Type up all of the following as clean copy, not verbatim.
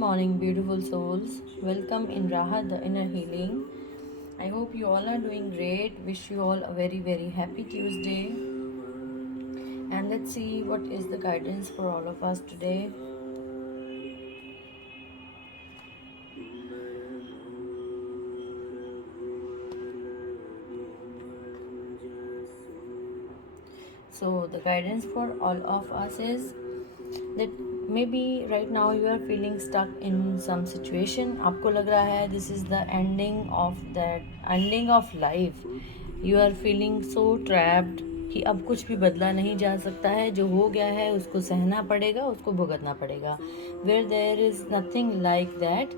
morning, beautiful souls. Welcome in Rahat, the inner healing. I hope you all are doing great. Wish you all a very, very happy Tuesday. And let's see what is the guidance for all of us today. So, the guidance for all of us is that maybe right now you are feeling stuck in some situation. आपको लग रहा है this is the ending of life. You are feeling so trapped कि अब कुछ भी बदला नहीं जा सकता है, जो हो गया है उसको सहना पड़ेगा, उसको भुगतना पड़ेगा. Where there is nothing like that.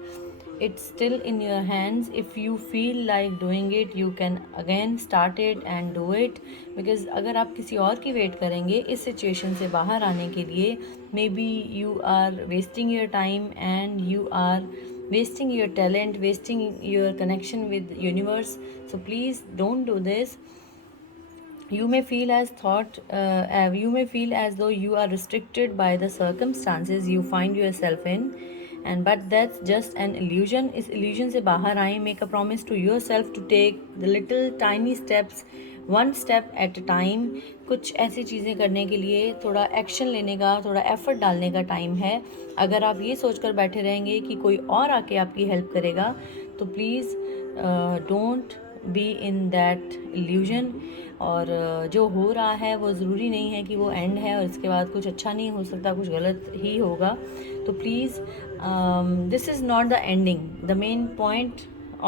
It's still in your hands. If you feel like doing it, you can again start it and do it. Because अगर आप किसी और की वेट करेंगे इस सिचुएशन से बाहर आने के लिए, maybe you are wasting your time and you are wasting your talent, wasting your connection with universe. So please don't do this. You may feel as though you are restricted by the circumstances you find yourself in, and but that's just an illusion. इस illusion से बाहर आए. Make a promise to yourself to take the little tiny steps, one step at a time. कुछ ऐसी चीज़ें करने के लिए थोड़ा एक्शन लेने का, थोड़ा एफर्ट डालने का टाइम है. अगर आप ये सोचकर बैठे रहेंगे कि कोई और आके आपकी हेल्प करेगा, तो please don't be in that illusion. और जो हो रहा है वो ज़रूरी नहीं है कि वो एंड है और इसके बाद कुछ अच्छा नहीं हो सकता, कुछ गलत ही होगा. तो please this is not the ending. The main point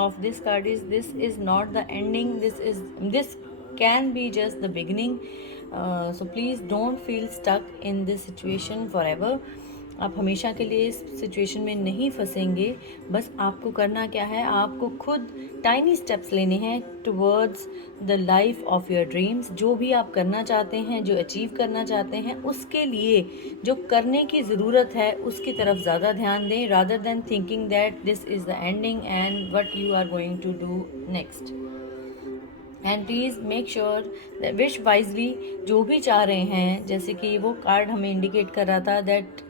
of this card is this is not the ending. This can be just the beginning. So please don't feel stuck in this situation forever. आप हमेशा के लिए इस situation में नहीं फंसेंगे. बस आपको करना क्या है, आपको खुद टाइनी स्टेप्स लेने हैं towards the life of your dreams. जो भी आप करना चाहते हैं, जो अचीव करना चाहते हैं, उसके लिए जो करने की ज़रूरत है उसकी तरफ ज़्यादा ध्यान दें, rather than thinking that this is the ending and what you are going to do next. And please make sure wish wisely. जो भी चाह रहे हैं, जैसे कि वो कार्ड हमें इंडिकेट कर रहा था that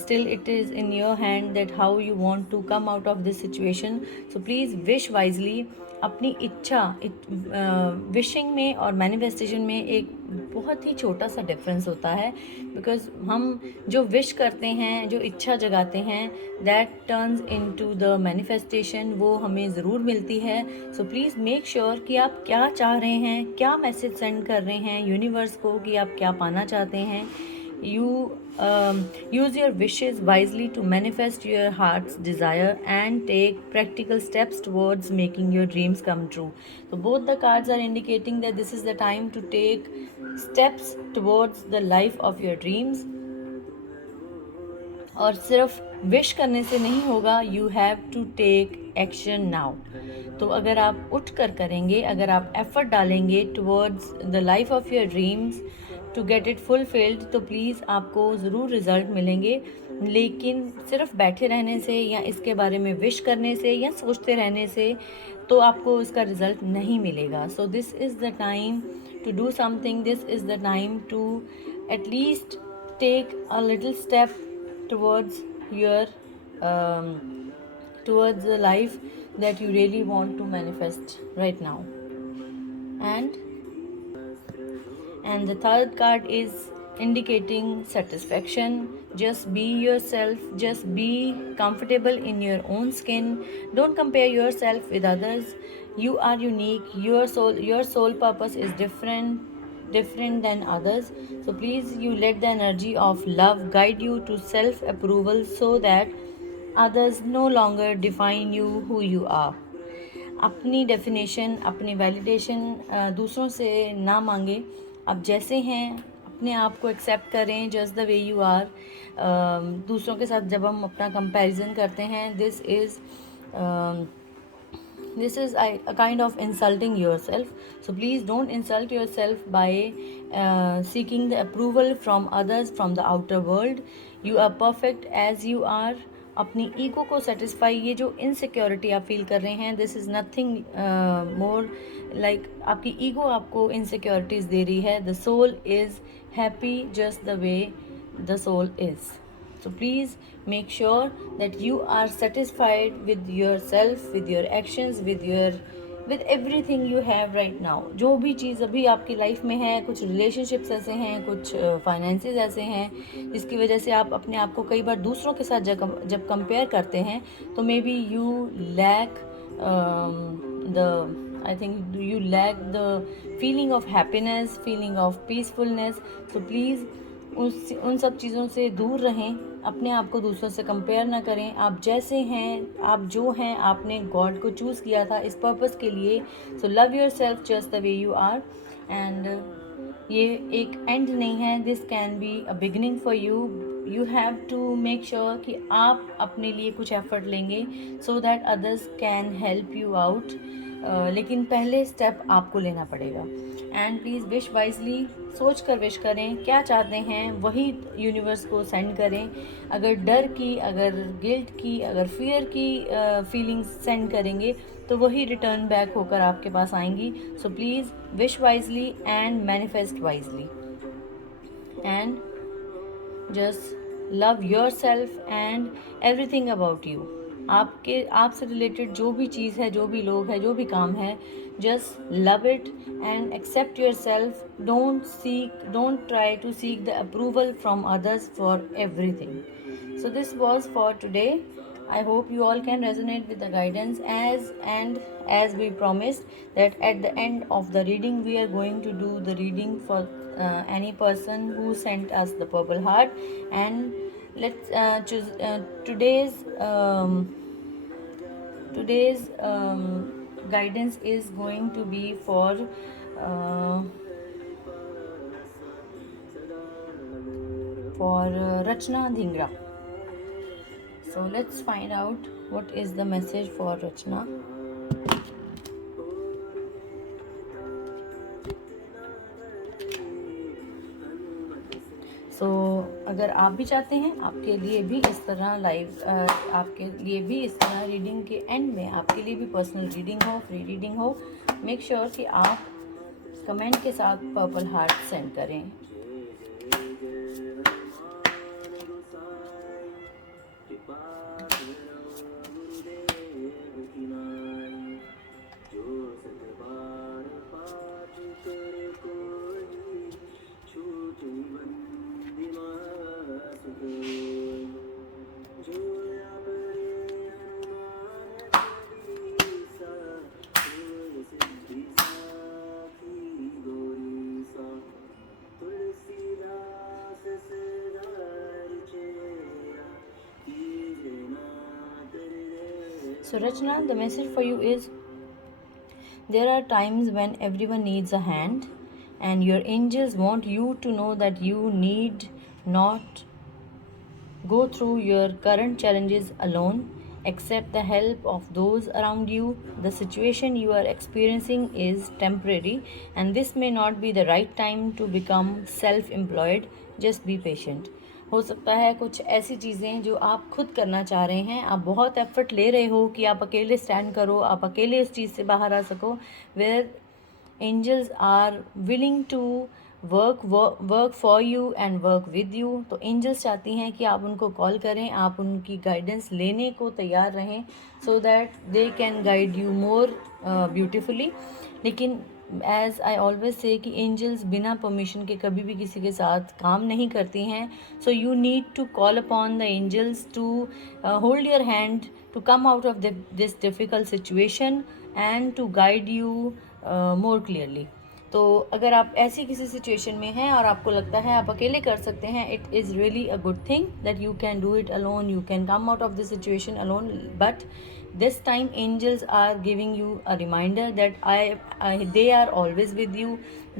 still it is in your hand that how you want to come out of this situation. So please wish wisely. अपनी इच्छा, विशिंग में और मैनिफेस्टेशन में एक बहुत ही छोटा सा डिफरेंस होता है. बिकॉज हम जो विश करते हैं, जो इच्छा जगाते हैं, that turns into the manifestation. वो हमें ज़रूर मिलती है. सो प्लीज़ मेक श्योर कि आप क्या चाह रहे हैं, क्या मैसेज सेंड कर रहे हैं यूनिवर्स को कि आप क्या पाना चाहते हैं. You use your wishes wisely to manifest your heart's desire and take practical steps towards making your dreams come true. So both the cards are indicating that this is the time to take steps towards the life of your dreams. और सिर्फ wish करने से नहीं होगा, you have to take action now. तो अगर आप उठ कर करेंगे, अगर आप एफर्ट डालेंगे towards the life of your dreams to get it fulfilled, तो प्लीज़ आपको ज़रूर रिज़ल्ट मिलेंगे. लेकिन सिर्फ बैठे रहने से या इसके बारे में विश करने से या सोचते रहने से तो आपको इसका रिज़ल्ट नहीं मिलेगा. So this is the time to do something. This is the time to at least take a little step towards your towards the life that you really want to manifest right now. And the third card is indicating satisfaction. Just be yourself, just be comfortable in your own skin. Don't compare yourself with others. You are unique. Your soul purpose is different than others. So please you let the energy of love guide you to self approval so that others no longer define you who you are. अपनी definition, अपनी validation दूसरों से ना मांगे. आप जैसे हैं अपने आप को एक्सेप्ट करें just the way you are. दूसरों के साथ जब हम अपना कंपैरिजन करते हैं, this is a kind of insulting yourself. So please don't insult yourself by seeking the approval from others, from the outer world. You are perfect as you are. अपनी ego को सेटिस्फाई, ये जो insecurity आप feel कर रहे हैं, this is nothing more like आपकी ego आपको इनसिक्योरिटीज़ दे रही है. The soul is happy just the way the soul is. So please make sure that you are satisfied with yourself, with your actions, with everything you have right now. जो भी चीज़ अभी आपकी life में है, कुछ रिलेशनशिप्स ऐसे हैं, कुछ फाइनेंसेस ऐसे हैं जिसकी वजह से आप अपने आप को कई बार दूसरों के साथ जब कंपेयर करते हैं तो maybe you lack the I think you lack the feeling of happiness, feeling of peacefulness. So please उन सब चीज़ों से दूर रहें, अपने आप को दूसरों से कंपेयर ना करें. आप जैसे हैं, आप जो हैं, आपने गॉड को चूज़ किया था इस पर्पस के लिए. So love yourself just the way you are. And ये एक एंड नहीं है, this can be a beginning for you. You have to make sure कि आप अपने लिए कुछ एफर्ट लेंगे so that others can help you out. लेकिन पहले स्टेप आपको लेना पड़ेगा. एंड प्लीज़ विश वाइजली, सोच कर विश करें, क्या चाहते हैं वही यूनिवर्स को सेंड करें. अगर डर की, अगर गिल्ट की, अगर फियर की फीलिंग्स सेंड करेंगे तो वही रिटर्न बैक होकर आपके पास आएंगी. So please wish wisely and manifest wisely and just love your self and everything about you. आपसे रिलेटेड जो भी चीज़ है, जो भी लोग है, जो भी काम है, just love it and accept yourself. Don't try to seek the approval from others for everything. So this was for today. I hope you all can resonate with the guidance as we promised that at the end of the reading we are going to do the reading for any person who sent us the purple heart. And let's choose today's guidance is going to be uh, for Rachna Dhingra. So let's find out what is the message for Rachna. सो अगर आप भी चाहते हैं आपके लिए भी इस तरह आपके लिए भी इस तरह रीडिंग के एंड में आपके लिए भी पर्सनल रीडिंग हो, फ्री रीडिंग हो, मेक श्योर कि आप कमेंट के साथ पर्पल हार्ट सेंड करें. So Rachna, the message for you is there are times when everyone needs a hand and your angels want you to know that you need not go through your current challenges alone. Accept the help of those around you. The situation you are experiencing is temporary and this may not be the right time to become self-employed. Just be patient. हो सकता है कुछ ऐसी चीज़ें जो आप खुद करना चाह रहे हैं, आप बहुत एफर्ट ले रहे हो कि आप अकेले स्टैंड करो, आप अकेले इस चीज़ से बाहर आ सको. Where angels are willing to work for you and work with you. तो एंजल्स चाहती हैं कि आप उनको कॉल करें, आप उनकी गाइडेंस लेने को तैयार रहें so that they can guide you more beautifully. लेकिन एज आई ऑलवेज से कि एंजल्स बिना परमिशन के कभी भी किसी के साथ काम नहीं करती हैं. So you need to call upon the angels to hold your hand to come out of this difficult situation and to guide you more clearly. तो अगर आप ऐसी किसी सिचुएशन में हैं और आपको लगता है आप अकेले कर सकते हैं, it is really a good thing that you can do it alone, you can come out of this situation alone. But this time angels are giving you a reminder that they are always with you,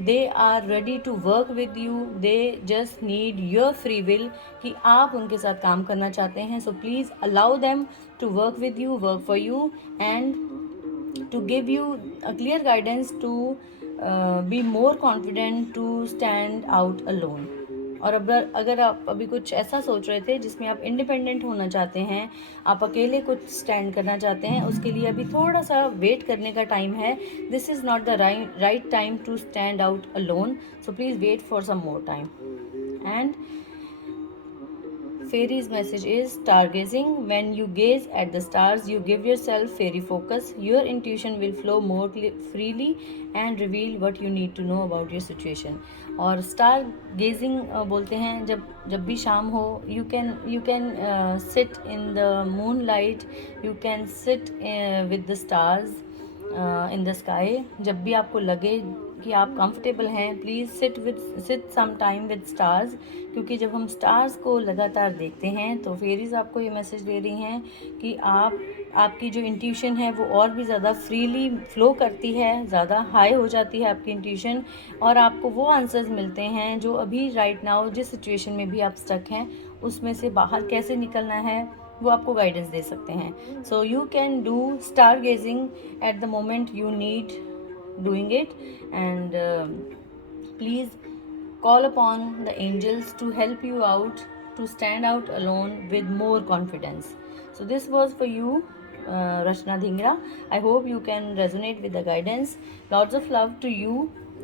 they are ready to work with you, they just need your free will कि आप उनके साथ काम करना चाहते हैं. So please allow them to work with you, work for you and to give you a clear guidance to be more confident to stand out alone. और अगर आप अभी कुछ ऐसा सोच रहे थे जिसमें आप इंडिपेंडेंट होना चाहते हैं, आप अकेले कुछ स्टैंड करना चाहते हैं, उसके लिए अभी थोड़ा सा वेट करने का टाइम है. This is not the right time to stand out alone. So please wait for some more time. And fairy's message is stargazing. When you gaze at the stars, you give yourself fairy focus. Your intuition will flow more freely and reveal what you need to know about your situation. और star gazing बोलते हैं जब भी शाम हो, you can sit in the moonlight, you can sit with the stars in the sky. जब भी आपको लगे कि आप कंफर्टेबल हैं, please sit some time with stars, क्योंकि जब हम स्टार्स को लगातार देखते हैं तो फेरीज आपको ये मैसेज दे रही हैं कि आपकी जो इंट्यूशन है वो और भी ज़्यादा फ्रीली फ्लो करती है, ज़्यादा हाई हो जाती है आपकी इंट्यूशन, और आपको वो आंसर्स मिलते हैं जो अभी राइट नाउ जिस सिचुएशन में भी आप स्टक हैं उसमें से बाहर कैसे निकलना है वो आपको गाइडेंस दे सकते हैं. So you can do star gazing at the moment you need doing it, and please call upon the angels to help you out to stand out alone with more confidence. So this was for you, Rachna Dhingra. I hope you can resonate with the guidance. Lots of love to you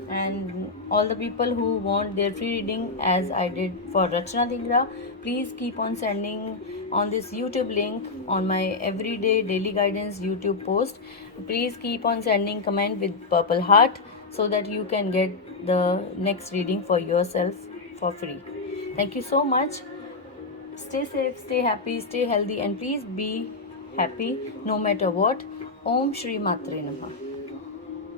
and all the people who want their free reading as I did for Rachna Dhingra. Please keep on sending on this YouTube link on my everyday daily guidance YouTube post. Please keep on sending comment with purple heart so that you can get the next reading for yourself for free. Thank you so much. Stay safe, stay happy, stay healthy, and please be happy no matter what. Om Shri Matre Namah.